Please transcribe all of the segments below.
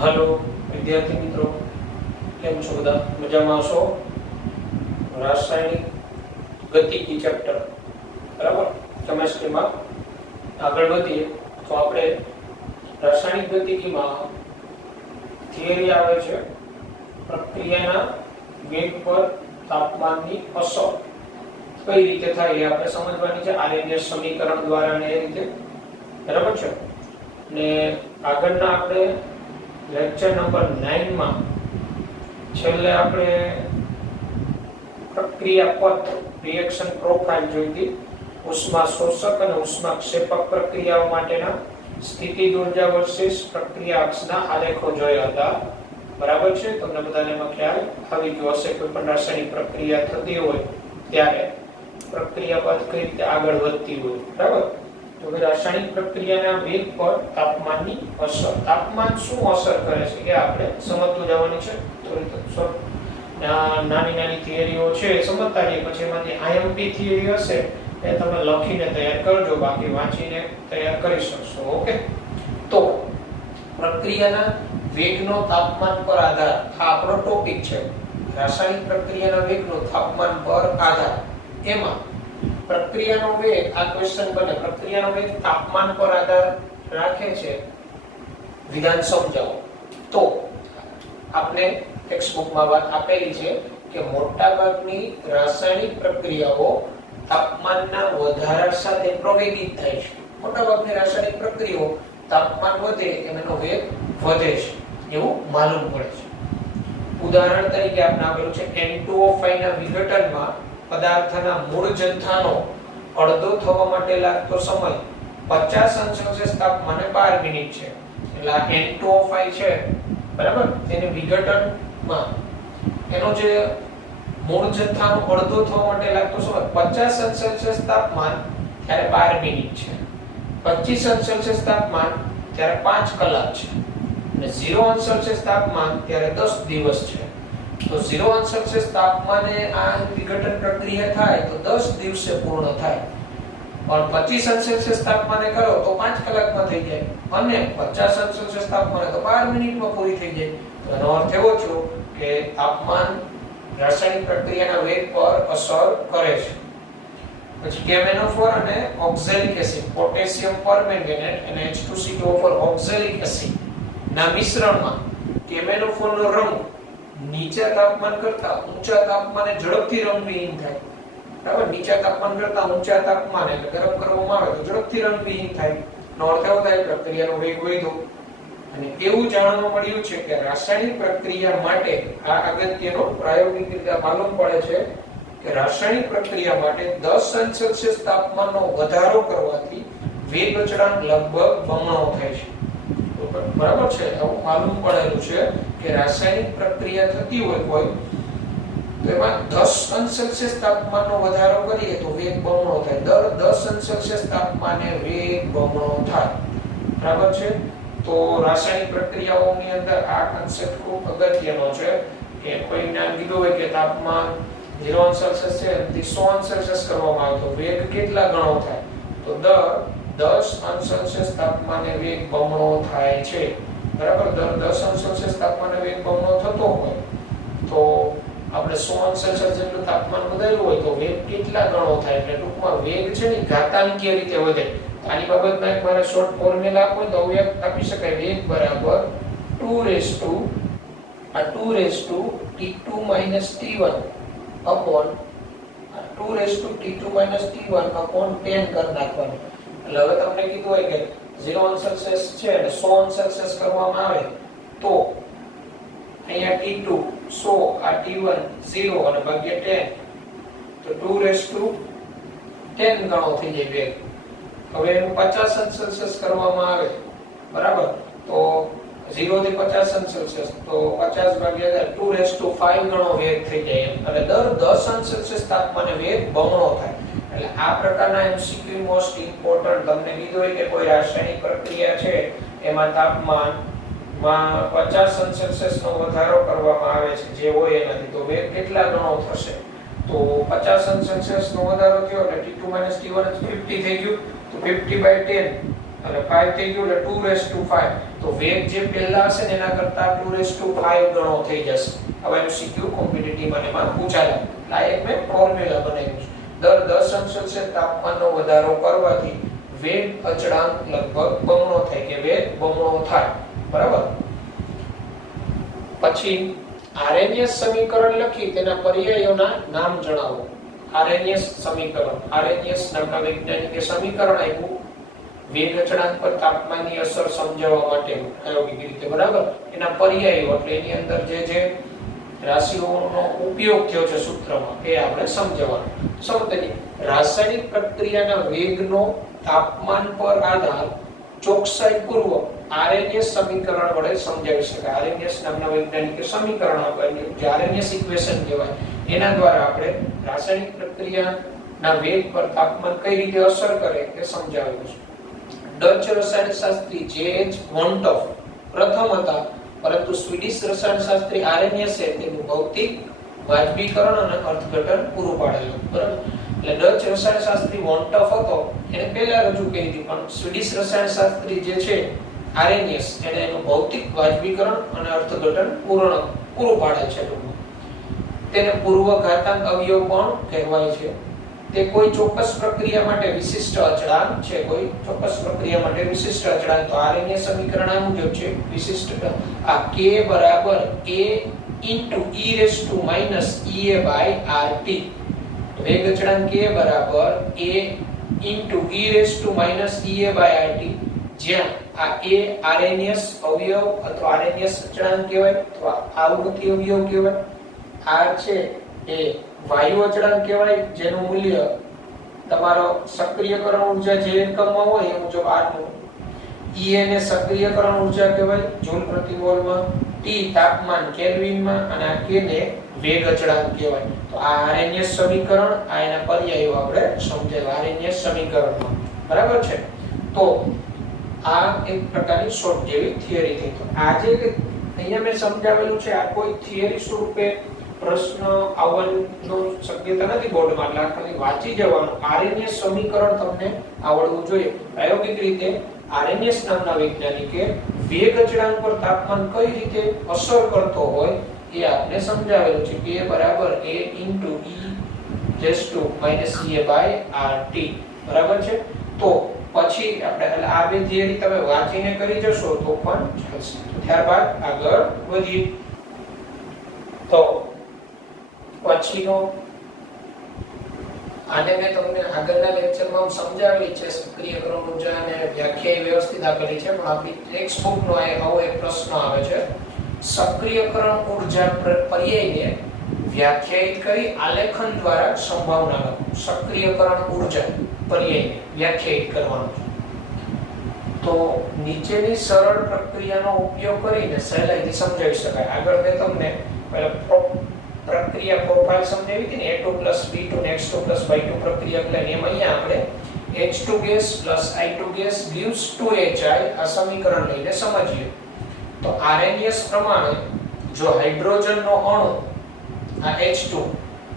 Hello विद्यार्थी मित्रों, केम छो बधा? मजामां छो? रासायनिक गतिकी चैप्टर बराबर केमिस्ट्री में आगळ वधीए तो आपणे रासायनिक गतिकी में थियरी आवे छे प्रक्रियाना वेग पर तापमाननी असर कई रीते थाय ए आपणे समजवानी छे। आरएनएस समीकरण द्वारा ने ए रीते बराबर छे ने આગળના આપણે લેક્ચર નંબર 9 માં છેલ્લે આપણે પ્રક્રિયા પથ રિએક્શન પ્રોફાઇલ જોઈ હતી। ઉષ્મા શોષક અને ઉષ્મા ક્ષેપક પ્રક્રિયાઓ માટેના સ્થિતિ ઊર્જા વર્સિસ પ્રક્રિયા અક્ષના આલેખો જોયા હતા। બરાબર છે? તમને બધાને એમાં ખ્યાલ આવી ગયો હશે। કોઈ પણ રાસાયણિક પ્રક્રિયા થતી હોય ત્યારે પ્રક્રિયા પથ કઈ રીતે આગળ વધતી હોય। બરાબર? तो रासायनिक प्रक्रियाना वेग पर तापमाननी असर, तापमान શું અસર કરે છે કે આપણે સમજતું જવાનું છે। તો નાની નાની થિયરીઓ છે સમજતા જઈએ, પછી એમાંથી આઈએમપી થિયરી હશે એ તમે લખીને તૈયાર કરજો, બાકી વાંચીને તૈયાર કરી શકશો। ઓકે, તો પ્રક્રિયાના વેગનો તાપમાન પર આધાર આ આપણો ટોપિક છે। રાસાયણિક પ્રક્રિયાના વેગનો તાપમાન પર આધાર, એમાં પ્રક્રિયાનો વેગ આ ક્વેશ્ચન બને, પ્રક્રિયાનો વેગ તાપમાન પર આધાર રાખે છે, વિધાન સમજાવો। તો આપણે ટેક્સ્ટ બુકમાં વાત આપેલી છે કે મોટાભાગની રાસાયણિક પ્રક્રિયાઓ તાપમાનના વધારા સાથે પ્રવેગિત થાય છે। મોટાભાગની રાસાયણિક પ્રક્રિયાઓ તાપમાન વધે એમ એનો વેગ વધે છે એવું માલુમ પડે છે। ઉદાહરણ તરીકે આપણે આપેલું છે N2O5 ના વિઘટનમાં પદાર્થના મૂળ જથ્થાનો અડધો થવા માટે લાગતો સમય 50 અંશ સેલ્સિયસ તાપમાને 12 મિનિટ છે। એટલે આ N2O5 છે બરાબર, તેને વિઘટનમાં એનો જે મૂળ જથ્થાનો અડધો થવા માટે લાગતો સમય 50 અંશ સેલ્સિયસ તાપમાન ત્યારે 12 મિનિટ છે, 25 અંશ સેલ્સિયસ તાપમાન ત્યારે 5 કલાક છે અને 0 અંશ સેલ્સિયસ તાપમાન ત્યારે 10 દિવસ છે। तो 0 अंश सेल्सियस तापमाने आ विघटन प्रक्रिया थाय तो 10 દિવસે પૂર્ણ થાય, और 25 अंश सेल्सियस तापमाने करो तो 5 કલાક માં થઈ જાય, અને 50 अंश सेल्सियस तापमाने तो 12 મિનિટ માં પૂરી થઈ જાય। તો એનો અર્થ એવો છે કે તાપમાન રાસાયણિક પ્રક્રિયાના વેગ પર અસર કરે છે। પછી કેમેનોફોર અને ઓક્ઝેલિક એસિડ, પોટેશિયમ પરમેંગનેટ અને H2CO4 ઓક્ઝેલિક એસિડ ના મિશ્રણમાં કેમેનોફોરનો રંગ નીચા તાપમાન કરતા ઊંચા તાપમાને ઝડપથી રંગવિહીન થાય। બરાબર, નીચા તાપમાન કરતા ઊંચા તાપમાને એટલે ગરમ કરવામાં આવે તો ઝડપથી રંગવિહીન થાય। નો અર્થ એવો થાય પ્રક્રિયાનો વેગ વધ્યો। અને એવું જાણવા મળ્યું છે કે રાસાયણિક પ્રક્રિયા માટે આ અગત્યનો પ્રાયોગિક રીતે માલુમ પડે છે કે રાસાયણિક પ્રક્રિયા માટે 10 અંશ સેલ્સિયસ તાપમાનનો વધારો કરવાથી વેગ અચળાંક લગભગ બમણો થાય છે। બરાબર છે, એવું માલુમ પડેલું છે કે રાસાયણિક પ્રક્રિયા થતી હોય કોઈ તો એમાં 10 અંશ સેલ્સિયસ તાપમાનનો વધારો કરીએ તો વેગ બમણો થાય। દર 10 અંશ સેલ્સિયસ તાપમાને વેગ બમણો થાય। બરાબર છે? તો રાસાયણિક પ્રક્રિયાઓની અંદર આ કન્સેપ્ટ ખૂબ અગત્યનો છે કે કોઈ જ્ઞાન કીધું હોય કે તાપમાન 0 અંશ સેલ્સિયસ છે એથી 100 અંશ સેલ્સિયસ કરવામાં આવે તો વેગ કેટલા ગણો થાય? તો દર 10 અંશ સેલ્સિયસ તાપમાને વેગ બમણો થાય છે। બરાબર, દર 10 અંશ સેલ્સિયસ તાપમાને વેગ બમણો થતો હોય તો આપણે 100 અંશ સેલ્સિયસ જેટલું તાપમાન વધાર્યું હોય તો વેગ કેટલા ગણો થાય? એટલે ટૂંકમાં વેગ છે ને ઘાતાંકીય રીતે વધે। આની બાબતમાં એક મારે શોર્ટ ફોર્મ્યુલા આપો તો હવે આપી શકાય વેગ બરાબર 2 t2 upon 2 t2 upon 10 કર નાખવાનું। એટલે હવે તમને કીધું હોય કે 0 અંશ સેલ્સિયસ છે અને 100 અંશ સેલ્સિયસ કરવામાં આવે તો અહીંયા T2 100 આ T1 0 અને ભાગ્યા 10 તો 2 ગણો થઈ જાય વેગ। હવે એનું 50 અંશ સેલ્સિયસ કરવામાં આવે બરાબર, તો 0 થી 50 અંશ સેલ્સિયસ તો 50 ભાગ્યા 2 ગણો વેગ થઈ જાય અને દર 10 અંશ સેલ્સિયસ તાપમાને વેગ બમણો થાય। એટલે આ પ્રકારના એમસીક્યુ મોસ્ટ ઇમ્પોર્ટન્ટ તમને કીધું હોય કે કોઈ રાસાયણિક પ્રક્રિયા છે એમાં તાપમાન માં 50 અંશ સેલ્સિયસ નો વધારો કરવામાં આવે છે જે હોય એનાથી તો વેગ કેટલા ગણો થશે? તો 50 અંશ સેલ્સિયસ નો વધારો થયો એટલે T2 - T1 50 થઈ ગયું, તો 50/10 એટલે 5 થઈ ગયું એટલે 2^5 તો વેગ જે પહેલા હશે ને એના કરતા 2^5 ગણો થઈ જશે. હવે MCQ કોમ્પિટિટિવ અને માં પૂછાયેલા એટલે આ એક મેં ફોર્મ્યુલા બનાવ્યું છે. દર 10 અંશ સેલ્સિયસ તાપમાનનો વધારો કરવાથી વેગ અચળાંક લગભગ બમણો થાય કે વેગ બમણો થાય. બરાબર. પછી આરએનએસ સમીકરણ લખી તેના પર્યાયોના નામ જણાવો. આરએનએસ સમીકરણ, આરએનએસ નામના વૈજ્ઞાનિકે સમીકરણ આપ્યું વેગ અચળાંક પર તાપમાનની અસર સમજાવવા માટેનું પ્રાયોગિક રીતે. બરાબર. એના પર્યાયો એટલે એની અંદર જે રાશિઓનો ઉપયોગ થયો છે સૂત્રમાં એ આપણે સમજાવવાનું. સમજવાની રાસાયણિક પ્રક્રિયાના વેગનો તાપમાન પર આધાર ચોકસાઈપૂર્વક આરએનએસ સમીકરણ વડે સમજાવી શકાય. આરએનએસ નામના વૈજ્ઞાનિકે સમીકરણ આપ્યું જે આરએનએસ ઇક્વેશન કહેવાય. એના દ્વારા આપણે રાસાયણિક પ્રક્રિયાના વેગ પર તાપમાન કઈ રીતે અસર કરે એ સમજાવેલું છે. ડચ રસાયણશાસ્ત્રી જે.એચ. વોન્ટોફ પ્રથમ હતા, પરંતુ સ્વીડિશ રસાયણશાસ્ત્રી આરએનએસે તેનું ભૌતિક વાજબીકરણ અને અર્થઘટન પૂરું પાડેલું. બરાબર. એટલે ડચ રસાયણશાસ્ત્રી વોન્ટોફ હતો એને પહેલા રજૂ કરી હતી, પણ સ્વીડિશ રસાયણશાસ્ત્રી જે છે આરએનએસ એને એનું ભૌતિક વાજબીકરણ અને અર્થઘટન પૂરું પાડે છે. તેને પૂર્વઘાતાંક અવયવ પણ કહેવાય છે. તે કોઈ ચોક્કસ પ્રક્રિયા માટે વિશિષ્ટ અચળાંક છે. કોઈ ચોક્કસ પ્રક્રિયા માટે વિશિષ્ટ અચળાંક તો આરએનએસ સમીકરણ આ મુજબ છે. વિશિષ્ટ આ k બરાબર a into e raised to minus ea by rt. વેગ અચળાંક k બરાબર a into e raised to minus ea by rt, જ્યાં આ a આરએનએસ અવયવ અથવા આરએનએસ અચળાંક કહેવાય અથવા આવૃત્તિ અવયવ કહેવાય. r છે એ વાયુ અચળાંક કહેવાય જેનું મૂલ્ય તમારો સક્રિયકરણ ઊર્જા જે એકમમાં હોય એ મુજબ r નું. e ને સક્રિયકરણ ઊર્જા કહેવાય જૂલ પ્રતિ મોલમાં, t તાપમાન કેલ્વિનમાં અને આ k ને વેગ અચળાંક કહેવાય. તો આ આરએનએસ સમીકરણ આ એના પર્યાયો આપણે સમજ્યા આરએનએસ સમીકરણમાં. બરાબર છે. તો આ એક પ્રકારની શોર્ટ જેવી થિયરી થઈ. તો આજે અહીંયા મેં સમજાવેલું છે આ કોઈ થિયરી સ્વરૂપે પ્રશ્ન આવવાનો શક્યતા નથી બોર્ડમાં, એટલે ખાલી વાંચી જવાનું. આરએનએસ સમીકરણ તમને આવડવું જોઈએ. પ્રાયોગિક રીતે આરએનએસ નામના વૈજ્ઞાનિકે વેગ અચળાંક પર તાપમાન કઈ રીતે અસર કરતો હોય એ આપને સમજાવેલું છે. k બરાબર a into e raised to minus ea by rt. બરાબર છે. તો પછી આપણે આ બે થિયરી તમે વાંચીને કરી જશો તો પણ ચાલશે. ત્યારબાદ આગળ વધીએ. તો પછીનો આને મેં તમને આગળના લેક્ચરમાં સમજાવેલી છે સક્રિયકરણ ઊર્જા અને વ્યાખ્યા વ્યવસ્થિત આપેલી છે, પણ આપણી ટેક્સ્ટ બુકનો આવો એક પ્રશ્ન આવે છે. સક્રિયકરણ ઊર્જા પર્યાયને વ્યાખ્યાયિત કરી આલેખન દ્વારા સંભાવના લખો. સક્રિયકરણ ઊર્જા પર્યાયને વ્યાખ્યાયિત કરવાનું છે. તો નીચેની સરળ પ્રક્રિયાનો ઉપયોગ કરીને સહેલાઈથી સમજાવી શકાય. આગળ મેં તમને પહેલા પ્રક્રિયા પ્રોફાઇલ સમજાવી હતી ને A2 B2 ને X2 Y2 પ્રક્રિયા એટલે એમ અહીંયા આપણે H2 gas I2 gas gives 2HI આ સમીકરણ લઈને સમજીએ. તો આરએનએસ પ્રમાણે જો હાઇડ્રોજનનો અણુ આ H2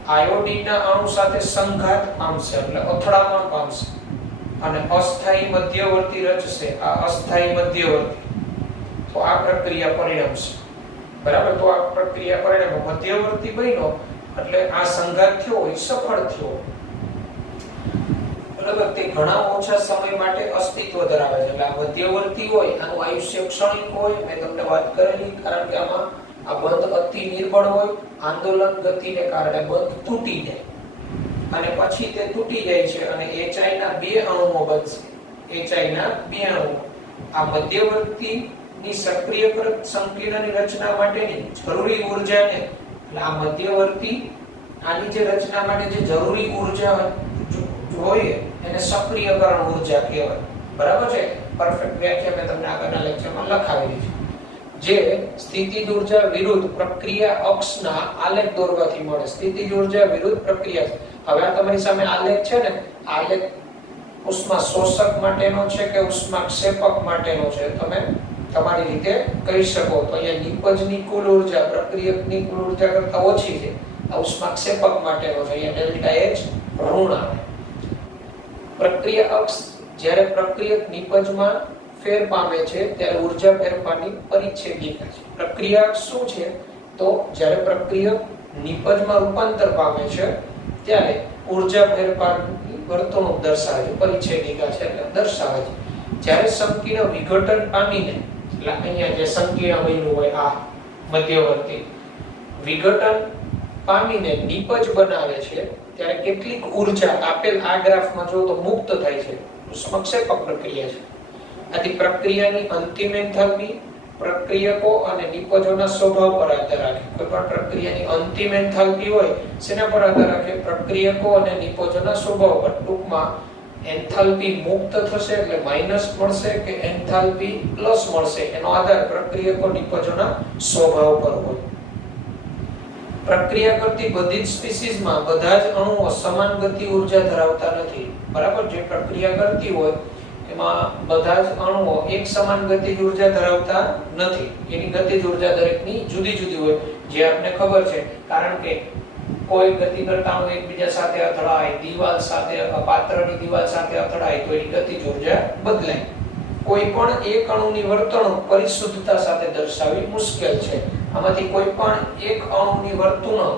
આયોડિનના અણુ સાથે સંઘાત પામશે એટલે અથડામણ પામશે અને અસ્થાયી મધ્યવર્તી રચશે. આ અસ્થાયી મધ્યવર્તી તો આ પ્રક્રિયા પરિણમશે. બરાબર. તો આ પ્રક્રિયા પરિણામે મધ્યવર્તી બન્યો એટલે આ સંઘાત થયો હોય સફળ થયો. બરાબર. તે ઘણા ઓછા સમય માટે અસ્તિત્વ ધરાવે છે. એટલે આ મધ્યવર્તી હોય આનું આયુષ્ય ક્ષણિક હોય. મેં તમને વાત કરેલી, કારણ કે આમાં આ બંધ અતિ નિર્બળ હોય, આંદોલન ગતિને કારણે બંધ તૂટી જાય અને પછી તે તૂટી જાય છે અને HI ના બે અણુઓ બનશે. HI ના બે અણુઓ આ મધ્યવર્તી ની સક્રિયકૃત સંકીર્ણની રચના માટેની જરૂરી ઊર્જાને એટલે આ મધ્યવર્તી આની જે રચના માટે જે જરૂરી ઊર્જા જોઈએ એને સક્રિયકરણ ઊર્જા કહેવાય. બરાબર છે. પરફેક્ટ વ્યાખ્યા મેં તમને આગળના લેક્ચરમાં લખાવેલી છે. જે સ્થિતિજ ઊર્જા વિરુદ્ધ પ્રક્રિયા અક્ષના આલેખ દોરવાથી મળે. સ્થિતિજ ઊર્જા વિરુદ્ધ પ્રક્રિયા. હવે આ તમારી સામે આલેખ છે ને, આલેખ ઉષ્મા શોષક માટેનો છે કે ઉષ્મા ક્ષેપક માટેનો છે તમે તમારી રીતે કહી શકો. તો અહીંયા નિપજની કુલ ઊર્જા પ્રક્રિયકની કુલ ઊર્જા કરતા ઓછી છે. આ ઉષ્માક્ષેપક માટેનો છે. અહીંયા ડેલ્ટા H ઋણ આવે. પ્રક્રિયા અક્ષ જ્યારે પ્રક્રિયક નિપજમાં ફેર પામે છે ત્યારે ઊર્જા ફેરફારની પરિચ્છેદિકા છે. પ્રક્રિયા શું છે? તો જ્યારે પ્રક્રિયક નિપજમાં રૂપાંતર પામે છે ત્યારે ઊર્જા ફેરફારની વર્તણૂક દર્શાવે છે. પરિચ્છેદિકા છે એટલે દર્શાવે છે. જ્યારે સંકીર્ણ વિઘટન પામીને, એટલે અહીંયા જે સંકીર્ણ બન્યું હોય આ મધ્યવર્તી વિઘટન પામીને નિપજ બનાવે છે ત્યારે કેટલીક ઊર્જા આપેલ આ ગ્રાફમાં જો તો મુક્ત થાય છે. ઉષ્માક્ષેપક પ્રક્રિયા છે. આથી પ્રક્રિયાની અંતિમ એન્થાલ્પી પ્રક્રિયકો અને નિપજોના સ્વભાવ પર આધાર રાખે. કોઈ પણ પ્રક્રિયાની અંતિમ એન્થાલ્પી હોય શેના પર આધાર રાખે? પ્રક્રિયકો અને નિપજોના સ્વભાવ પર. ટૂંકમાં એન્થાલ્પી મુક્ત થશે એટલે માઈનસ મળશે કે એન્થાલ્પી પ્લસ મળશે એનો આધાર પ્રક્રિયકો નિપજોના સ્વભાવ પર હોય. પ્રક્રિયા કરતી બધી જ સ્પીસીઝમાં બધા જ અણુઓ સમાન ગતિ ઊર્જા ધરાવતા નથી. બરાબર? જે પ્રક્રિયા કરતી હોય એમાં બધા જ અણુઓ એક સમાન ગતિજ ઊર્જા ધરાવતા નથી. એની ગતિજ ઊર્જા દરેકની જુદી જુદી હોય જે આપને ખબર છે. કારણ કે કોઈ ગતિ કરતા અણુ એકબીજા સાથે અથડાય, દીવાલ સાથે પાત્રની દીવાલ સાથે અથડાય તો એની ગતિજ ઊર્જા બદલાય. કોઈ પણ એક અણુની વર્તણૂક પરિશુદ્ધતા સાથે દર્શાવવી મુશ્કેલ છે. આમાંથી કોઈ પણ એક અણુની વર્તણૂક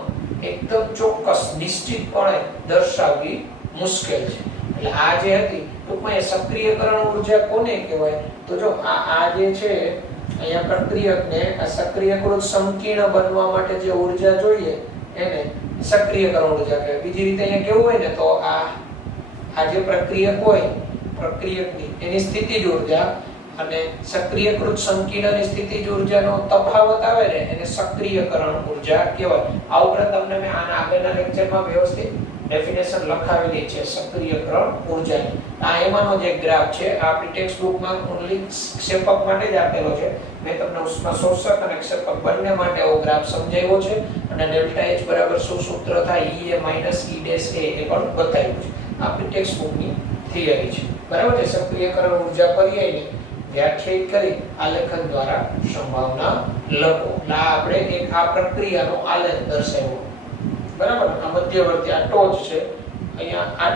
એકદમ ચોક્કસ નિશ્ચિતપણે દર્શાવવી મુશ્કેલ છે. એટલે આ જે હતી ટૂંકમાં એ સક્રિયકરણ ઊર્જા કોને કહેવાય? તો જો આ જે છે અહીંયા પ્રક્રિયકને આ સક્રિયકૃત સંકીર્ણ બનવા માટે જે ઊર્જા જોઈએ એને સક્રિયકરણ ઊર્જા કહેવાય. બીજી રીતે અહીંયા કેવું હોય ને તો આ જે પ્રક્રિયક હોય પ્રક્રિયકની એની સ્થિતિજ ઊર્જા અને સક્રિયકૃત સંકીર્ણની સ્થિતિજ ઊર્જાનો તફાવત આવે ને એને સક્રિયકરણ ઊર્જા કહેવાય. આ ઉપરાંત તમને મેં આના આગળના લેક્ચરમાં વ્યવસ્થિત ડેફિનેશન લખાવેલી છે સક્રિયકરણ ઊર્જાની. આ એમાંનો જે ગ્રાફ છે આ આપણી ટેક્સ્ટ બુકમાં ઓન્લી ક્ષેપક માટે જ આપેલો છે. મેં તમને ઉષ્મા શોષક અને ક્ષેપક બંને માટે આવો ગ્રાફ સમજાવ્યો છે અને ડેલ્ટા H બરાબર શું સૂત્ર થાય E - E ડેશ A એ પણ બતાવ્યું છે. આપણી ટેક્સ્ટ બુકની થિયરી છે. બરાબર છે? સક્રિયકરણ ઊર્જા પર્યાયને વ્યાખ્યાયિત કરી આલેખન દ્વારા સંભાવના લખો. આ આપણે એક આ પ્રક્રિયાનો આલેખ દર્શાવ્યો. બરાબર? આ મધ્યવર્તી આ ટોચ છે. અહીંયા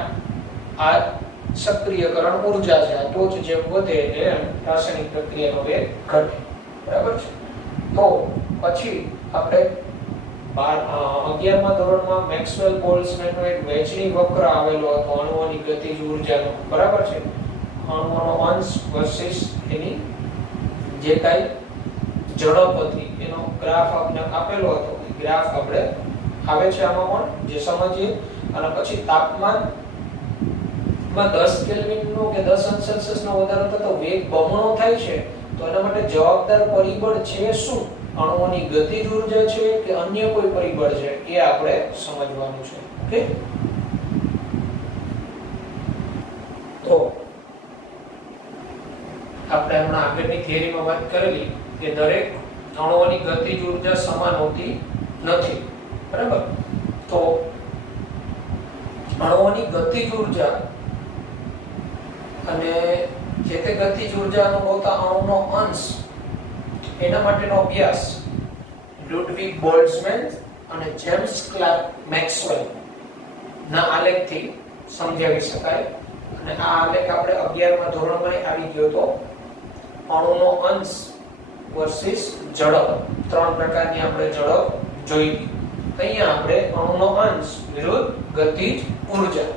આ સક્રિયકરણ ઊર્જા છે. આ ટોચ જેમ વધે એમ રાસાયણિક પ્રક્રિયાનો વેગ ઘટે. બરાબર છે? તો પછી આપણે 11મા ધોરણમાં મેક્સવેલ બોલ્ટ્ઝમેનનો એક વહેંચણી વક્ર આવેલો હતો અણુઓની ગતિજ ઊર્જાનો. બરાબર છે? અણુઓનો અંશ વર્સિસ એની જે કાંઈ ઝડપ હતી એનો ગ્રાફ આપણે આપેલો હતો. ગ્રાફ આપણે આવે છે આમાં પણ જે સમજીએ. અને પછી તાપમાન માં 10 કેલ્વિનનો કે 10 અંશ સેલ્સિયસનો વધારો થતો વેગ બમણો થાય છે તો એના માટે જવાબદાર પરિબળ છે શું? અણુઓની ગતિજ ઊર્જા છે કે અન્ય કોઈ પરિબળ છે એ આપણે સમજવાનું છે. ઓકે? તો આપણે હમણાં આગળની થિયરીમાં વાત કરેલી કે દરેક અણુઓની ગતિજ ઊર્જા સમાન હોતી નથી. બરાબર? તો અણુઓની ગતિજ ઊર્જા અને જે તે ગતિજ ઊર્જા અનુભવતા અણુનો અંશ એના માટેનો અભ્યાસ લુડવિગ બોલ્ટ્ઝમેન અને જેમ્સ ક્લાર્ક મેક્સવેલ ના આલેખથી સમજાવી શકાય. અને આ આલેખ આપણે 11મા ધોરણમાં આવી ગયો તો અણુનો અંશ વર્સિસ ઝડપ. 3 પ્રકારની આપણે ઝડપ જોઈ. અહીંયા આપણે અણુનો અંશ વિરુદ્ધ ગતિજ ઊર્જા.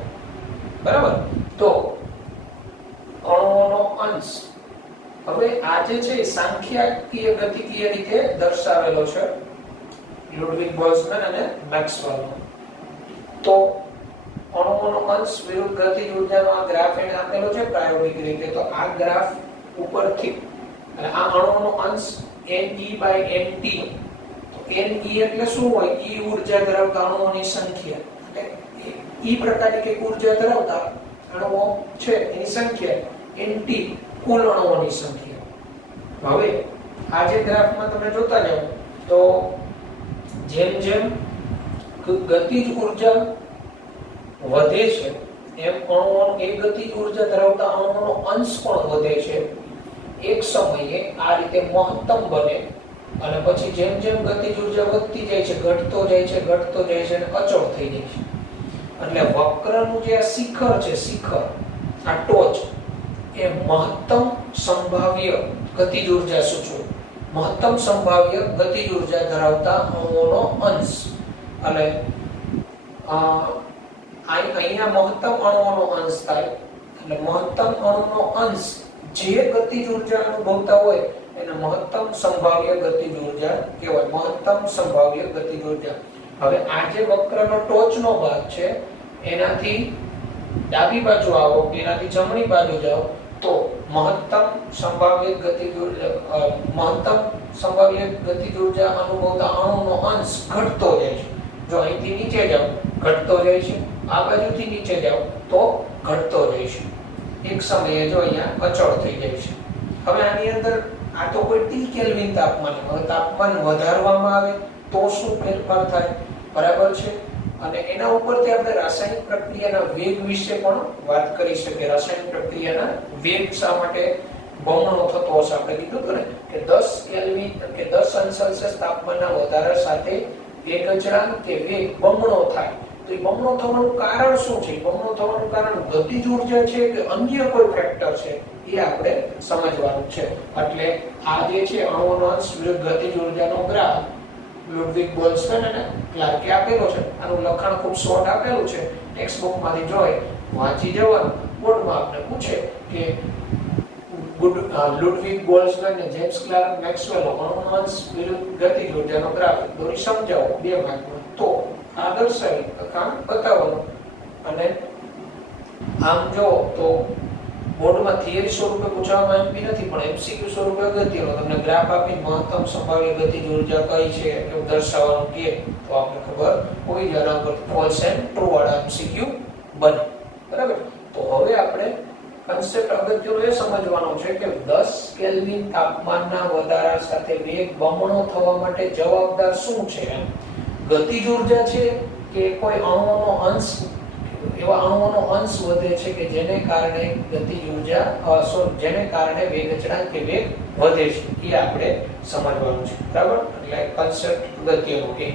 બરાબર? તો અણુઓનો અંશ હવે આ જે છે સાંખ્યિકીય ગતિકીય રીતે દર્શાવેલો છે લુડવિગ બોલ્ટ્ઝમેન અને મેક્સવેલનો. તો અણુઓનો અંશ વિરુદ્ધ ગતિજ ઊર્જાનો આ ગ્રાફ એને આપેલો છે પ્રાયોગિક રીતે. તો આ ગ્રાફ ઉપરથી અને આ અણુઓનો અંશ Ne/Nt. તો Ne એટલે શું હોય? E ઊર્જા ધરાવતા અણુઓની સંખ્યા. એટલે E પ્રકારની કે ઊર્જા ધરાવતા અણુઓ છે એની સંખ્યા. Nt કુલ અણુઓની સંખ્યા. હવે આ જે ગ્રાફમાં તમે જોતા જાઓ તો જેમ જેમ ગતિજ ઊર્જા વધે છે એમ અણુઓનો એક ગતિજ ઊર્જા ધરાવતા અણુઓનો અંશ પણ વધે છે. એક સમયે આ રીતે મહત્તમ બને અને પછી જેમ જેમ ગતિજ ઊર્જા વધતી જાય છે ઘટતો જાય છે અને અચળ થઈ જાય છે. એટલે વક્રનું જે આ શિખર છે, શિખર આ ટોચ એ મહત્તમ સંભાવ્ય ગતિજ ઉર્જા સૂચવે. મહત્તમ સંભાવ્ય ગતિજ ઉર્જા ધરાવતા અણુઓનો અંશ. અને અહીંયા મહત્તમ અણુઓનો અંશ થાય એટલે મહત્તમ અણુનો અંશ જે ગતિજ ઉર્જા અનુભવતા હોય એને મહત્તમ સંભાવ્ય ગતિજ ઉર્જા કહેવાય. મહત્તમ સંભાવ્ય ગતિજ ઉર્જા. હવે આ જે વક્રનો ટોચનો ભાગ છે એનાથી ડાબી બાજુ આવો, એનાથી જમણી બાજુ જાઓ તો મહત્તમ સંભાવ્ય ગતિજ ઉર્જા અનુભવતા અણુનો અંશ ઘટતો જાય છે. જો અહીંથી નીચે જાઓ ઘટતો જાય છે, આ બાજુથી નીચે જાઓ તો ઘટતો જાય છે. એક સમયે જો અહીંયા અચળ થઈ જાય છે. હવે આની અંદર આ તો કોઈ ટી કેલ્વિન તાપમાન, હવે તાપમાન વધારવામાં આવે તો શું ફેરફાર થાય, બરાબર છે. અને એના ઉપરથી આપણે રાસાયણિક પ્રક્રિયાના વેગ વિશે પણ વાત કરી શકીએ. રાસાયણિક પ્રક્રિયાના વેગ શા માટે બમણો થતો હશે? આપણે કીધું હતું ને કે 10 કેલ્વિન કે 10 અંશ સેલ્સિયસ તાપમાનના વધારા સાથે વેગ અચળાંક કે વેગ બમણો થાય. તો એ બમણો થવાનું કારણ શું છે? બમણો થવાનું કારણ ગતિજ ઉર્જા છે કે અન્ય કોઈ ફેક્ટર છે એ આપણે સમજવાનું છે. એટલે આ જે છે અણુઓનો અંશ વિરુદ્ધ ગતિજ ઉર્જાનો ગ્રાફ લુડવિગ બોલ્ટ્ઝમેન અને ક્લાર્કે આપેલો છે. આનું લખાણ ખૂબ શોર્ટ આપેલું છે, ટેક્સ્ટ બુકમાંથી જોઈ વાંચી જવાનું. બોર્ડમાં આપણે પૂછે કે લુડવિગ બોલ્ટ્ઝમેન અને જેમ્સ ક્લાર્ક મેક્સવેલ અણુઓનો અંશ વિરુદ્ધ ગતિજ ઉર્જાનો ગ્રાફ દોરી સમજાવો 2 માર્કમાં. તો આ દર્શાવી કામ બતાવવાનું. અને આમ જો તો બોર્ડમાં થિયરી સ્વરૂપે પૂછવામાં આવી નથી, પણ એમસીક્યુ સ્વરૂપે અગત્યનો તમને ગ્રાફ આપીને મહત્તમ સંભાવ્ય ગતિજ ઉર્જા કઈ છે એવું દર્શાવવાનું કે તો આપણે ખબર હોય જેના પર ફોલ્સ એન્ડ ટ્રુ વાળા એમસીક્યુ બને. બરાબર. તો હવે આપણે કન્સેપ્ટ અગત્યનો એ સમજવાનો છે કે 10 કેલ્વિન તાપમાનના વધારા સાથે વેગ બમણો થવા માટે જવાબદાર શું છે? ગતિજ ઉર્જા છે કે કોઈ અણુઓનો અંશ, એવા અણુઓનો અંશ વધે છે કે જેને કારણે ગતિજ ઉર્જા જેને કારણે વેગ અચળાંક કે વેગ વધે છે એ આપણે સમજવાનું છે. બરાબર. એટલે કન્સેપ્ટ અગત્યનો કે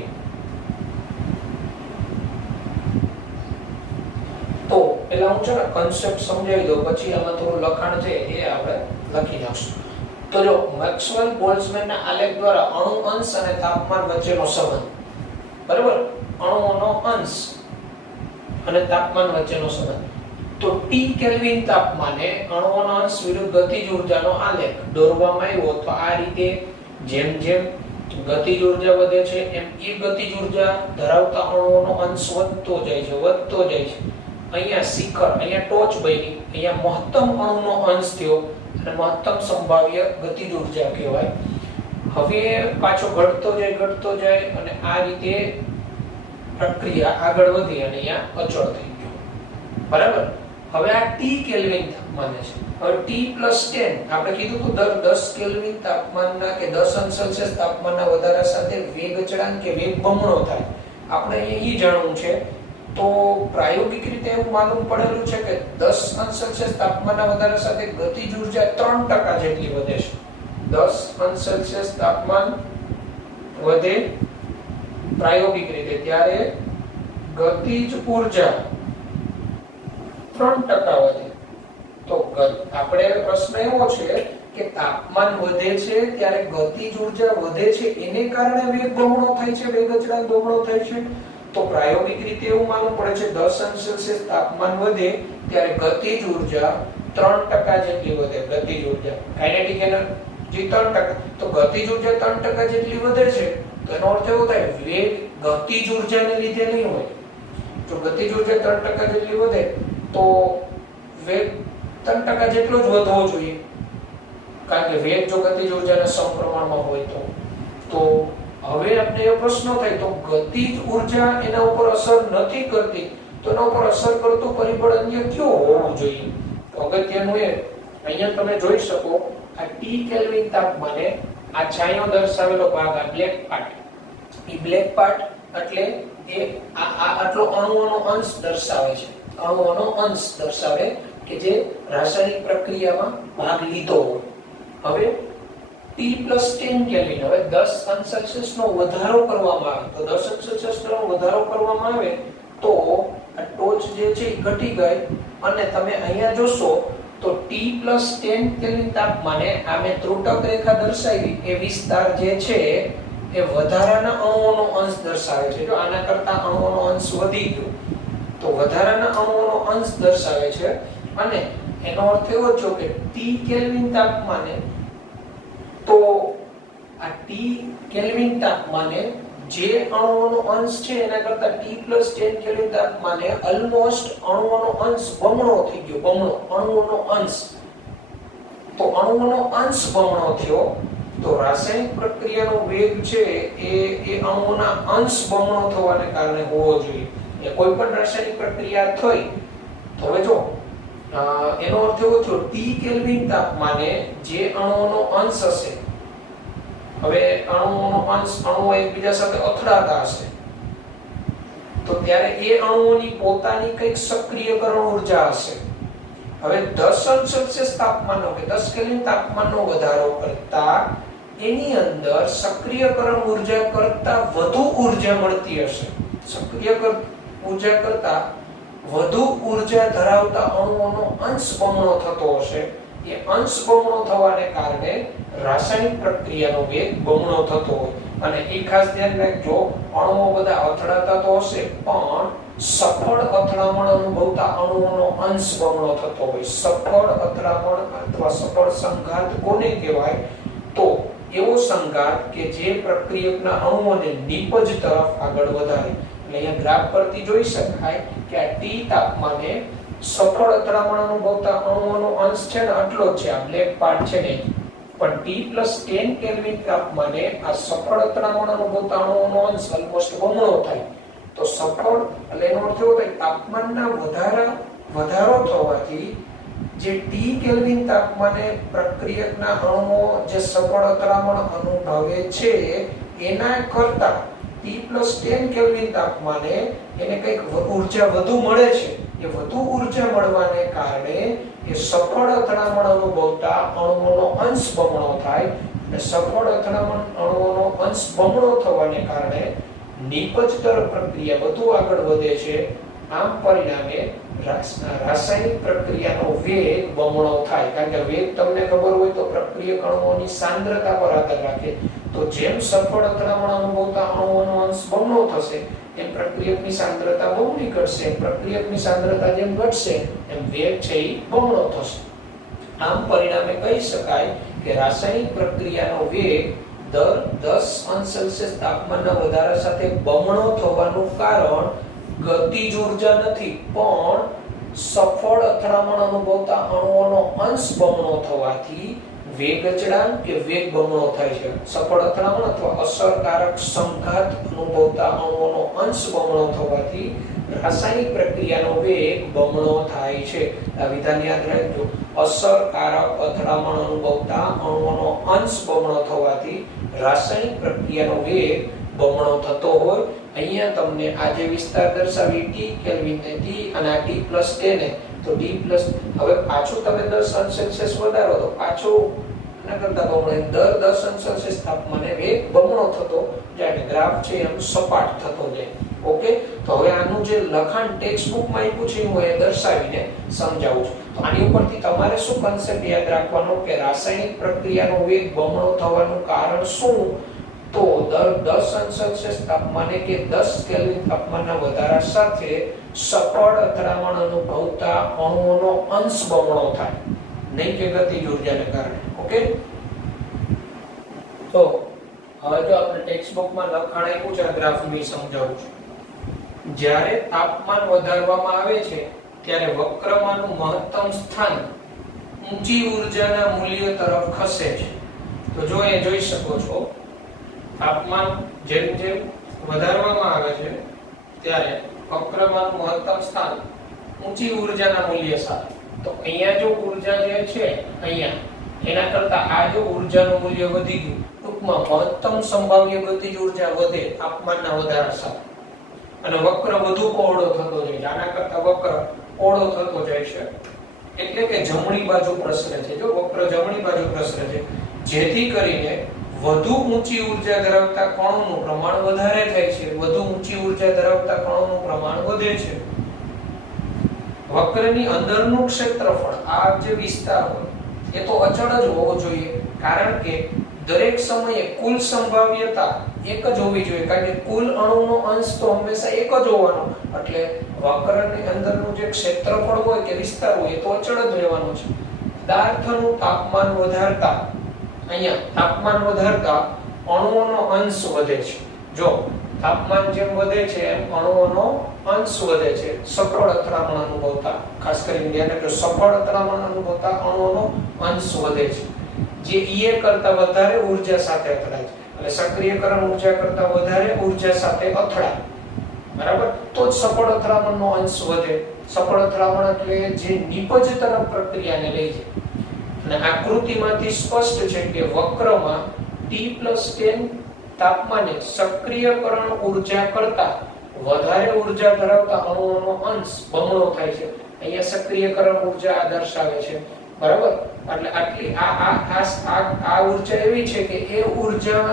તો પેલા હું છે ને કન્સેપ્ટ સમજાવી દઉં, પછી આમાં થોડું લખાણ છે એ આપણે લખી નાખશું. તો જો મેક્સવેલ બોલ્ટ્ઝમેનના આલેખ દ્વારા અણુ અંશ અને તાપમાન વચ્ચેનો સંબંધ, બરાબર, અણુઓનો અંશ અને તાપમાન વચ્ચેનો સંબંધ. તો ટી કેલ્વિન તાપમાને અણુઓનો અંશ વિરુદ્ધ ગતિજ ઉર્જાનો આલેખ દોરવામાં આવ્યો. તો આ રીતે જેમ જેમ ગતિજ ઉર્જા વધે છે એમ એ ગતિજ ઉર્જા ધરાવતા અણુઓનો અંશ વધતો જાય છે. અહીંયા શિખર, અહીંયા ટોચ બની, અહીંયા મહત્તમ અણુનો અંશ થયો અને મહત્તમ સંભાવ્ય ગતિજ ઉર્જા કહેવાય. હવે પાછો ઘટતો જાય અને આ રીતે પ્રક્રિયા આગળ વધી અને અહીંયા અચળ થઈ ગયો. બરાબર. હવે આ ટી કેલ્વિન તાપમાને છે. હવે T+10 આપણે કીધું તો દર 10 કેલ્વિન તાપમાનના કે 10 અંશ સેલ્સિયસ તાપમાનના વધારા સાથે વેગ અચળાંક કે વેગ બમણો થાય. આપણે અહીં જાણવું છે. તો પ્રાયોગિક રીતે એવું માલુમ પડેલું છે કે 10 અંશ સેલ્સિયસ તાપમાનના વધારા સાથે ગતિજ ઉર્જા 3% જેટલી વધે છે. 10 અંશ સેલ્સિયસ તાપમાન વધે પ્રાયોગિક રીતે ત્યારે ગતિજ ઉર્જા 3% વધે. તો આપણે પ્રશ્ન એવો છે કે તાપમાન વધે છે ત્યારે ગતિજ ઉર્જા વધે છે એને કારણે વેગ બમણો થાય છે, વેગ અચળાંક બમણો થાય છે. તો પ્રાયોગિક રીતે એવું માનવું પડે છે 10 અંશ સેલ્સિયસ તાપમાન વધે ત્યારે ગતિજ ઉર્જા 3% જેટલી વધે. ગતિજ ઉર્જા કાઇનેટિક એનર્જી 3%, તો ગતિજ ઉર્જા 3% જેટલી વધે છે તો એનો અર્થ એવો થાય વેગ ગતિજ ઉર્જાને લીધે નહીં હોય. જો ગતિજ ઉર્જા 3% જેટલી વધે તો વેગ 3% જેટલો જ વધવો જોઈએ, કારણ કે વેગ જો ગતિજ ઉર્જાના સમપ્રમાણમાં હોય તો હવે આપણે એ પ્રશ્ન થાય તો ગતિજ ઉર્જા એના ઉપર અસર નથી કરતી તો એના ઉપર અસર કરતું પરિબળ અન્ય કયો હોવું જોઈએ? તો અગત્યનું એ અહીંયા તમે જોઈ શકો આ ટી કેલ્વિન તાપમાને આ છાંયો દર્શાવેલો ભાગ, આ બ્લેક પાર્ટ, એ બ્લેક પાર્ટ એટલે એ આ આટલો અણુઓનો અંશ દર્શાવે છે. અણુઓનો અંશ દર્શાવે કે જે રાસાયણિક પ્રક્રિયામાં ભાગ લીધો હોય. હવે T+10 કેલ્વિન, હવે 10 અંશ સેલ્સિયસ નો વધારો કરવામાં આવે તો 10 અંશ સેલ્સિયસ નો વધારો કરવામાં આવે તો આ ટોચ જે છે એ ઘટી ગઈ અને તમે અહીંયા જોશો તો T+10 કેલ્વિન તાપમાને આ મેં ત્રુટક રેખા દર્શાવી એ વિસ્તાર જે છે એ વધારાના અણુઓનો અંશ દર્શાવે છે. જો આના કરતા અણુઓનો અંશ વધી ગયો તો વધારાના અણુઓનો અંશ દર્શાવે છે અને એનો અર્થ એવો છે કે T કેલ્વિન તાપમાને તો આ T કેલ્વિન તાપમાને જે અણુઓનો અંશ છે એના કરતા T+10 કેલ્વિન તાપમાને ઓલમોસ્ટ અણુઓનો અંશ બમણો થઈ ગયો. બમણો અણુઓનો અંશ. તો અણુઓનો અંશ બમણો થયો તો રાસાયણિક પ્રક્રિયાનો વેગ છે એ અણુઓના અંશ બમણો થવાને કારણે હોવો જોઈએ. એ કોઈ પણ રાસાયણિક પ્રક્રિયા થઈ તો હવે જો એનો અર્થ એવો છે T કેલ્વિન તાપમાને જે અણુઓનો અંશ હશે, હવે અણુઓનો અંશ અણુઓ એકબીજા સાથે અથડાતા હશે તો ત્યારે એ અણુઓની પોતાની કંઈક સક્રિયકરણ ઊર્જા હશે. હવે 10 સેલ્સિયસ તાપમાનનો કે 10 કેલ્વિન તાપમાનનો વધારો કરતા એની અંદર સક્રિયકરણ ઊર્જા કરતા વધુ ઊર્જા મળતી હશે. સક્રિયકરણ ઊર્જા કરતા વધુ ઊર્જા ધરાવતા અણુઓનો અંશ બમણો થતો હશે. એ અંશ બમણો થવાને કારણે રાસાયણિક પ્રક્રિયાનો વેગ બમણો થતો હોય. અને એ ખાસ ધ્યાન રાખજો, અણુઓ બધા અથડાતા તો હશે પણ સફળ અથડામણ અનુભવતા અણુઓનો અંશ બમણો થતો હોય. સફળ અથડામણ અથવા સફળ સંઘાત કોને કહેવાય? તો એવો સંઘાત કે જે પ્રક્રિયકના અણુઓને નિપજ તરફ આગળ વધારે. એટલે અહીંયા ગ્રાફ પરથી જોઈ શકાય કે આ T તાપમાને સફળ અથડામણ અનુભવતા અણુઓનો અંશ છે ને આટલો જ છે, આ બ્લેક પાર્ટ છે ને. પણ T+10 કેલ્વિન તાપમાને આ સફળ અથડામણ અનુભવતા અણુઓનો અંશ ઓલમોસ્ટ બમણો થાય. તો સફળ એટલે એનો અર્થ એવો થાય તાપમાનના વધારો થવાથી જે T કેલ્વિન તાપમાને પ્રક્રિયકના અણુઓ જે સફળ અથડામણ અનુભવે છે એના કરતા T+10 કેલ્વિન તાપમાને એને કંઈક ઊર્જા વધુ મળે છે. એ વધુ ઊર્જા મળવાને કારણે એ સફળ અથડામણ અનુભવતા અણુઓનો અંશ બમણો થાય. અને સફળ અથડામણ અણુઓનો અંશ બમણો થવાને કારણે નિપજતર પ્રક્રિયા વધુ આગળ વધે છે. આમ પરિણામે રાસાયણિક પ્રક્રિયાનો વેગ બમણો થાય. કારણ કે વેગ તમને ખબર હોય તો પ્રક્રિયક અણુઓની સાંદ્રતા પર આધાર રાખે. તો જેમ સફળ અથડામણ અનુભવતા અણુઓનો અંશ બમણો થશે એમ પ્રક્રિયકની સાંદ્રતા બમણી ઘટશે. પ્રક્રિયકની સાંદ્રતા જેમ ઘટશે એમ વેગ છે એ બમણો થશે. આમ પરિણામે કહી શકાય કે રાસાયણિક પ્રક્રિયાનો વેગ દર 10 સેલ્સિયસ તાપમાનના વધારા સાથે બમણો થવાનું કારણ ગતિજ ઊર્જા નથી પણ સફળ અથડામણ અનુભવતા અણુઓનો અંશ બમણો થવાથી વેગ અચળાંક કે વેગ બમણો થાય છે. સફળ અથડામણ અથવા અસરકારક સંઘાત અનુભવતા અણુઓનો અંશ બમણો થવાથી રાસાયણિક પ્રક્રિયાનો વેગ બમણો થાય છે. આ વિધાન યાદ રાખજો. અસરકારક અથડામણ અનુભવતા અણુઓનો અંશ બમણો થવાથી રાસાયણિક પ્રક્રિયાનો વેગ બમણો થતો હોય. અહીંયા તમને આ જે વિસ્તાર દર્શાવી T કેલ્વિન ને T અને આ T+10 ને તો T+ હવે પાછું તમે 10 સેલ્સિયસ વધારો તો પાછું આના કરતા બમણો દર 10 સેલ્સિયસ તાપમાને વેગ બમણો થતો જાય. ગ્રાફ છે એમ સપાટ થતો જાય. ઓકે, તો હવે આનું જે લખાણ ટેક્સ્ટ બુકમાં આપ્યું છે હું એ દર્શાવીને સમજાવું છું. તો આની ઉપરથી તમારે શું કન્સેપ્ટ યાદ રાખવાનો કે રાસાયણિક પ્રક્રિયાનો વેગ બમણો થવાનું કારણ શું? તો દર 10 સેલ્સિયસ તાપમાને કે 10 કેલ્વિન તાપમાનના વધારા સાથે સફળ અથડામણ અનુભવતા અણુઓનો અંશ બમણો થાય, નહીં કે ગતિજ ઊર્જાને કારણે. ઓકે, તો હવે જો આપણે ટેક્સ્ટ બુકમાં લખાણ આપ્યું છે આ ગ્રાફ મેં સમજાવું છું. જ્યારે તાપમાન વધારવામાં આવે છે ત્યારે વક્રમાંનું મહત્તમ સ્થાન ઊંચી ઊર્જાના મૂલ્ય તરફ ખસે છે. તો જો એ જોઈ શકો છો તાપમાન જેમ જેમ વધારવામાં આવે છે ત્યારે વક્રમાંનું મહત્તમ સ્થાન ઊંચી ઊર્જાના મૂલ્ય સાથે. તો અહીંયા જો ઊર્જા જે છે અહીંયા એના કરતા આ જો ઊર્જાનું મૂલ્ય વધી ગયું, ટૂંકમાં મહત્તમ સંભાવ્ય ગતિજ ઊર્જા વધે તાપમાનના વધારા સાથે અને વક્ર વધુ પહોળો થતો જાય છે. આના કરતા વક્ર પહોળો થતો જાય છે એટલે કે જમણી બાજુ પ્રસરે છે. જો વક્ર જમણી બાજુ પ્રસરે છે જેથી કરીને વધુ ઊંચી ઊર્જા ધરાવતા કણોનું પ્રમાણ વધારે થાય છે. વધુ ઊંચી ઊર્જા ધરાવતા કણોનું પ્રમાણ વધે છે. વક્રની અંદરનું ક્ષેત્રફળ આ જે વિસ્તાર હોય એ તો અચળ જ હોવો જોઈએ, કારણ કે દરેક સમયે કુલ સંભાવ્યતા એક જ હોવી જોઈએ, કારણ કે કુલ અણુનો અંશ તો હંમેશા એક જ હોવાનો, એટલે વક્રની અંદરનું જે ક્ષેત્રફળ હોય કે વિસ્તાર હોય એ તો અચળ જ રહેવાનો છે. પદાર્થનું તાપમાન વધારતા, અહીંયા તાપમાન વધારતા અણુઓનો અંશ વધે છે. જો તાપમાન જેમ વધે છે એમ અણુઓનો અંશ વધે છે સફળ અથડામણ અનુભવતા, ખાસ કરીને ધ્યાન રાખજો, સફળ અથડામણ અનુભવતા અણુઓનો અંશ વધે છે, જે Ea કરતા વધારે ઊર્જા સાથે અથડાય છે, એટલે સક્રિયકરણ ઊર્જા કરતા વધારે ઊર્જા સાથે અથડાય, બરાબર, તો જ સફળ અથડામણનો અંશ વધે. સફળ અથડામણ એટલે જે નિપજ તરફ પ્રક્રિયાને લઈ જાય. અને આકૃતિમાંથી સ્પષ્ટ છે કે વક્રમાં T+10 તાપમાને સક્રિયકરણ ઊર્જા કરતા વધારે ઊર્જા ધરાવતા અણુઓનો અંશ બમણો થાય છે. અહીંયા સક્રિયકરણ ઊર્જા આ દર્શાવે છે, બરાબર, એટલે આટલી આ ઊર્જા એવી છે કે એ ઊર્જા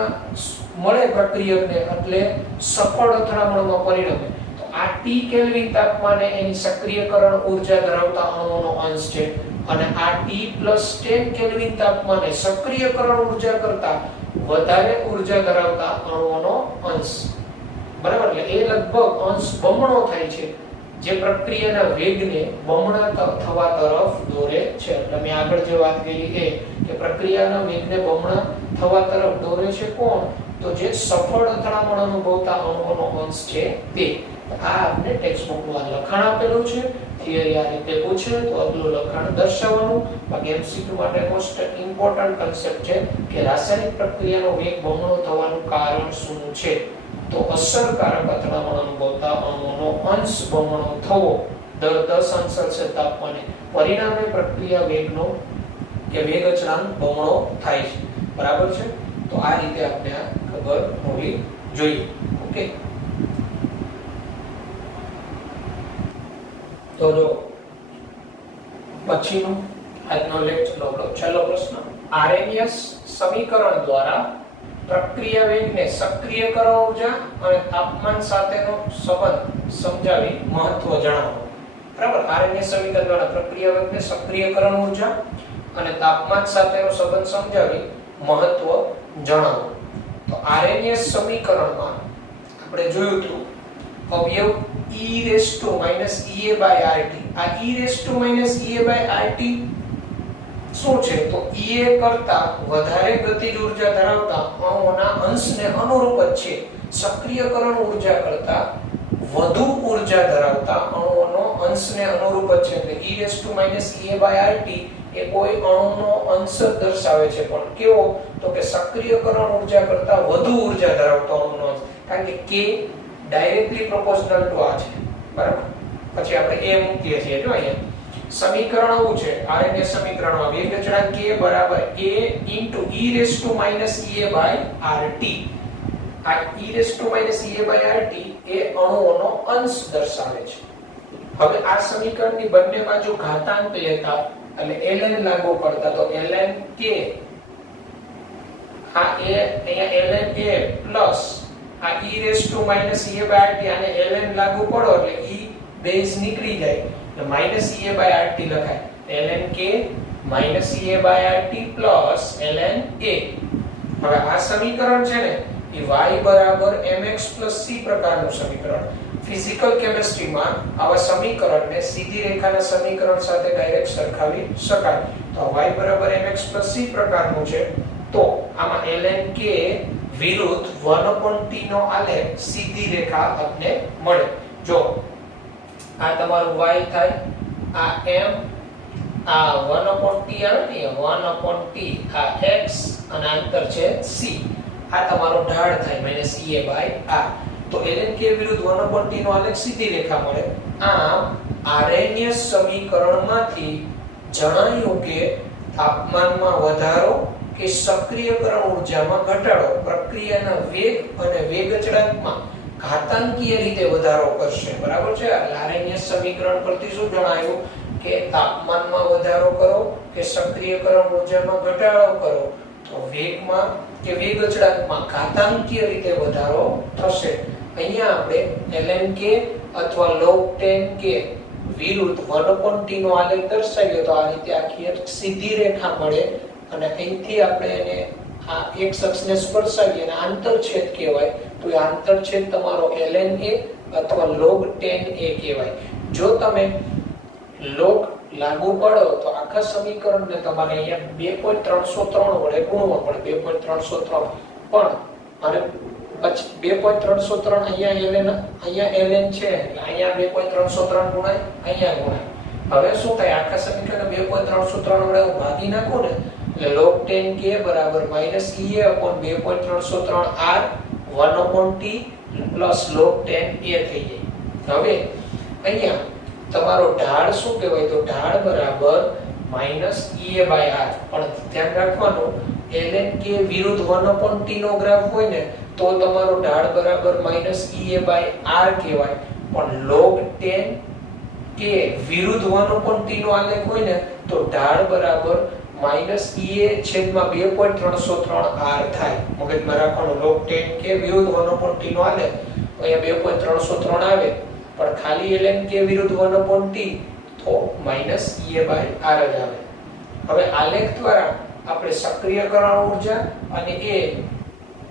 મળે પ્રક્રિયકને એટલે સફળ અથડામણમાં પરિણમે. તો આ T કેલ્વિન તાપમાને એની સક્રિયકરણ ઊર્જા ધરાવતા અણુઓનો અંશ છે, અને આ T+10 કેલ્વિન તાપમાને સક્રિયકરણ ઊર્જા કરતા વધારે ઊર્જા ધરાવતા અણુઓનો અંશ, બરાબર, એટલે એ લગભગ અંશ બમણો થાય છે, જે પ્રક્રિયાના વેગને બમણા થવા તરફ દોરે છે. એટલે મેં આગળ જે વાત કરી એ કે પ્રક્રિયાના વેગને બમણા થવા તરફ દોરે છે કોણ? તો જે સફળ અથડામણ અનુભવતા અણુઓનો અંશ છે તે. આ આપણે ટેક્સ્ટ બુકમાં લખાણ આપેલું છે, થિયરી આ રીતે પૂછે તો આગલું લખાણ દર્શાવવાનું. બાકી એમસીક્યુ માટે મોસ્ટ ઇમ્પોર્ટન્ટ કન્સેપ્ટ છે કે રાસાયણિક પ્રક્રિયાનો વેગ બમણો થવાનું કારણ શું છે? તો અસરકારક અથડામણ અનુભવતા અણુઓનો અંશ બમણો થવો દર 10 અંશ સેલ્સિયસ તાપમાને, પરિણામે પ્રક્રિયા વેગનો કે વેગ અચળાંક બમણો થાય છે, બરાબર છે. તો આ રીતે આપણે આ ખબર હોવી જોઈએ. ઓકે, તો જો પછીનો આજનો લેક્ચર આપણો છેલ્લો પ્રશ્ન, આરએનએસ સમીકરણ દ્વારા પ્રક્રિયા વેગને સક્રિયકરણ ઊર્જા અને તાપમાન સાથેનો સંબંધ સમજાવી મહત્વ જણાવો. બરાબર, આરએનએસ સમીકરણ દ્વારા પ્રક્રિયા વેગને સક્રિયકરણ ઊર્જા અને તાપમાન સાથેનો સંબંધ સમજાવી મહત્વ જણાવો. તો આરએનએસ સમીકરણમાં આપણે જોયું હતું અવયવ e⁻ Ea/RT. આ e⁻ Ea/RT શું છે? તો Ea કરતા વધારે ગતિજ ઊર્જા ધરાવતા અણુઓના અંશને અનુરૂપ જ છે. સક્રિયકરણ ઊર્જા કરતા વધુ ઊર્જા ધરાવતા અણુઓનો અંશને અનુરૂપ જ છે. એટલે e⁻ Ea/RT એ કોઈ અણુનો અંશ દર્શાવે છે, પણ કેવો? તો કે સક્રિયકરણ ઊર્જા કરતા વધુ ઊર્જા ધરાવતો અણુનો અંશ, કારણ કે K ડાયરેક્ટલી પ્રોપોર્શનલ ટુ આ છે, બરાબર. પછી આપણે A મૂકીએ છીએ. જો અહીંયા સમીકરણ આવું છે, આરએનએસ સમીકરણમાં વેગ અચળાંક K બરાબર A e⁻ Ea/RT. આ e⁻ Ea/RT એ અણુઓનો અંશ દર્શાવે છે. હવે આ સમીકરણની બંને બાજુ ઘાતાંક લેતા એટલે ln લાગુ પડતા, તો ln K આ અહીંયા ln A પ્લસ આ e⁻ Ea/RT આને ln લાગુ પડો એટલે e બેઝ નીકળી જાય એટલે -Ea/RT લખાય. ln K -Ea/RT plus ln A. હવે આ સમીકરણ છે ને એ y બરાબર mx c પ્રકારનું સમીકરણ. ફિઝિકલ કેમિસ્ટ્રીમાં આવા સમીકરણને સીધી રેખાના સમીકરણ સાથે ડાયરેક્ટ સરખાવી શકાય. તો y બરાબર mx c પ્રકારનું છે, તો આમાં ln K વિરુદ્ધ 1/t નો આલેખ સીધી રેખા આપને મળે. જો આ તમારું y થાય, આ m, આ 1/t આવે ને 1/t, આ x અને અંતર છે c. આ તમારો ઢાળ થાય -Ea/R. તો ln K વિરુદ્ધ 1/t નો આલેખ સીધી રેખા મળે. આમ આરએનએસ સમીકરણમાંથી જણાયું કે તાપમાનમાં વધારો કે સક્રિયકરણ ઊર્જામાં ઘટાડો પ્રક્રિયાના વેગ અને વેગ અચળાંકમાં ઘાતાંકીય રીતે વધારો કરશે, બરાબર છે. આરએનએસ સમીકરણ પરથી શું જણાયું કે તાપમાનમાં વધારો કરો કે સક્રિયકરણ ઊર્જામાં ઘટાડો કરો તો વેગમાં કે વેગ અચળાંકમાં ઘાતાંકીય રીતે વધારો થશે. અહીંયા આપણે ln K અથવા log 10 K વિરુદ્ધ 1/t નો આલેખ દર્શાવ્યો તો આ રીતે આખી એક સીધી રેખા મળે અને અહીંથી આપણે એને આ x અક્ષને સ્પર્શાવીએ અને આંતરછેદ કહેવાય. તો એ આંતરછેદ તમારો ln a અથવા log tan a કહેવાય. જો તમે log લાગુ પડો તો આખા સમીકરણને તમારે અહીંયા 2.303 વડે ગુણવો પડે. 2.303 પણ અને પછી 2.303 અહીંયા ln છે એટલે અહીંયા 2.303 ગુણાય, અહીંયા ગુણાય. હવે શું થાય, આખા સમીકરણને 2.303 વડે હું ભાગી નાખું ને એટલે log tan k બરાબર -ea/2.303 r 1/t plus log tan a થઈ જાય. હવે અહીંયા તમારો ઢાળ શું કહેવાય, તો ઢાળ બરાબર -ea/r. પણ ધ્યાન રાખવાનું ln k વિરુદ્ધ 1/t નો ગ્રાફ હોય ને તો તમારો ઢાળ બરાબર -ea/r કહેવાય. પણ log tan k વિરુદ્ધ 1/t નો આલેખ હોય ને તો ઢાળ બરાબર -ea/2.303 r થાય. મગજમાં રાખવાનું log tan k વિરુદ્ધ 1/t નો આલેખ અહીંયા 2.303 આવે પણ ખાલી ln k વિરુદ્ધ 1/t તો -ea/r જ આવે. હવે આલેખ દ્વારા આપણે સક્રિયકરણ ઊર્જા અને એ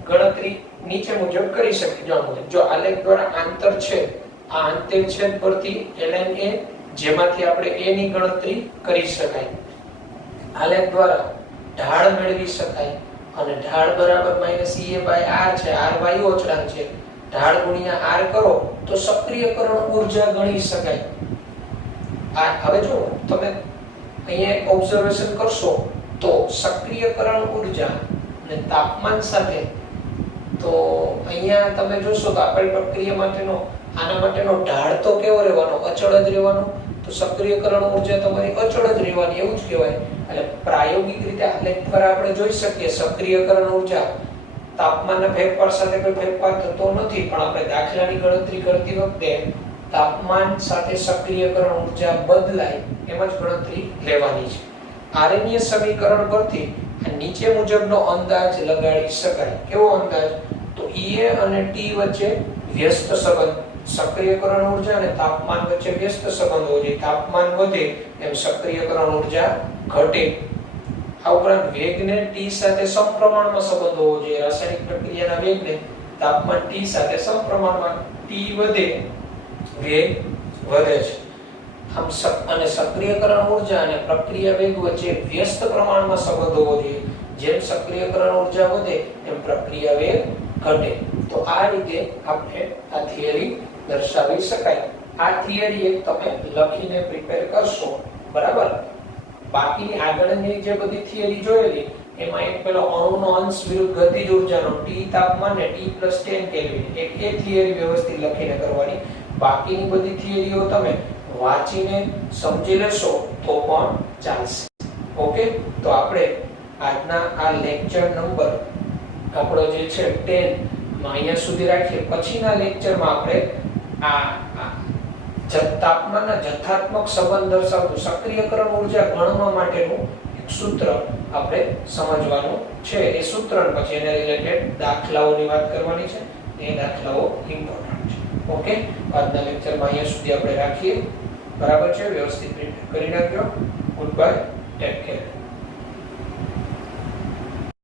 ગણતરી નીચે મુજબ કરી શકીએ. જો આલેખ દ્વારા આંતરછેદ, આ આંતરછેદ પરથી ln a જેમાંથી આપણે a ની ગણતરી કરી શકાય. આલેખ દ્વારા ઢાળ મેળવી શકાય અને ઢાળ બરાબર -ea/r છે. r વાયુ અચળાંક છે. ઢાળ ગુણ્યા r કરો તો સક્રિયકરણ ઊર્જા ગણી શકાય. આ હવે જો તમે અહીંયા ઓબ્ઝર્વેશન કરશો તો સક્રિયકરણ ઊર્જા અને તાપમાન સાથે તો અહીંયા તમે જોશો તો આપેલ પ્રક્રિયા માટેનો આના માટેનો ઢાળ તો કેવો રહેવાનો, અચળ જ રહેવાનો. તો સક્રિયકરણ ઊર્જા તમારી અચળ જ રહેવાની, એવું જ કહેવાય. એટલે પ્રાયોગિક રીતે આલેખ દ્વારા આપણે જોઈ શકીએ સક્રિયકરણ ઊર્જા તાપમાનના ફેરફાર સાથે કોઈ ફેરફાર થતો નથી, પણ આપણે દાખલાની ગણતરી કરતી વખતે તાપમાન સાથે સક્રિયકરણ ઊર્જા બદલાય એમ જ ગણતરી લેવાની છે. આરએનીય સમીકરણ પરથી નીચે મુજબનો અંદાજ લગાડી શકાય. કેવો અંદાજ, તો Ea અને T વચ્ચે વ્યસ્ત સંબંધ, સક્રિયકરણ ઊર્જા અને તાપમાન વચ્ચે વ્યસ્ત સંબંધ હોય છે. તાપમાન વધે એમ સક્રિયકરણ ઊર્જા ઘટે. આ ઉપરાંત વેગને T સાથે સમપ્રમાણમાં સંબંધ હોવો જોઈએ. રાસાયણિક પ્રક્રિયાના વેગને તાપમાન T સાથે સમપ્રમાણમાં, T વધે વેગ વધે છે. આમ અને સક્રિયકરણ ઊર્જા અને પ્રક્રિયા વેગ વચ્ચે વ્યસ્ત પ્રમાણમાં સંબંધ હોવો જોઈએ. જેમ સક્રિયકરણ ઊર્જા વધે એમ પ્રક્રિયા વેગ ઘટે. તો આ રીતે આપણે આ થિયરી દર્શાવી શકાય. આ થિયરી એક તમે લખીને પ્રિપેર કરશો, બરાબર. બાકીની આગળની જે બધી થિયરી જોયેલી એમાં એક પેલો અણુનો અંશ વિરુદ્ધ ગતિજ ઊર્જાનો T તાપમાને T + 10 કેલ્વિન એક એ થિયરી વ્યવસ્થિત લખીને કરવાની. બાકીની બધી થિયરીઓ તમે વાંચીને સમજી લેશો તો પણ ચાલશે. ઓકે, તો આપણે આજના આ લેક્ચર નંબર આપણો જે છે 10 માં અહીંયા સુધી રાખીએ. પછીના લેક્ચરમાં આપણે આ તાપમાનના જથ્થાત્મક સંબંધ દર્શાવતું સક્રિયકરણ ઊર્જા ગણવા માટેનું એક સૂત્ર આપણે સમજવાનું છે. એ સૂત્ર પછી એના રિલેટેડ દાખલાઓની વાત કરવાની છે. એ દાખલાઓ ઇમ્પોર્ટન્ટ છે. ઓકે, આજના લેક્ચરમાં અહીંયા સુધી આપણે રાખીએ. બરાબર છે, વ્યવસ્થિત પ્રિપેર કરી નાખ્યો. Good bye, take care.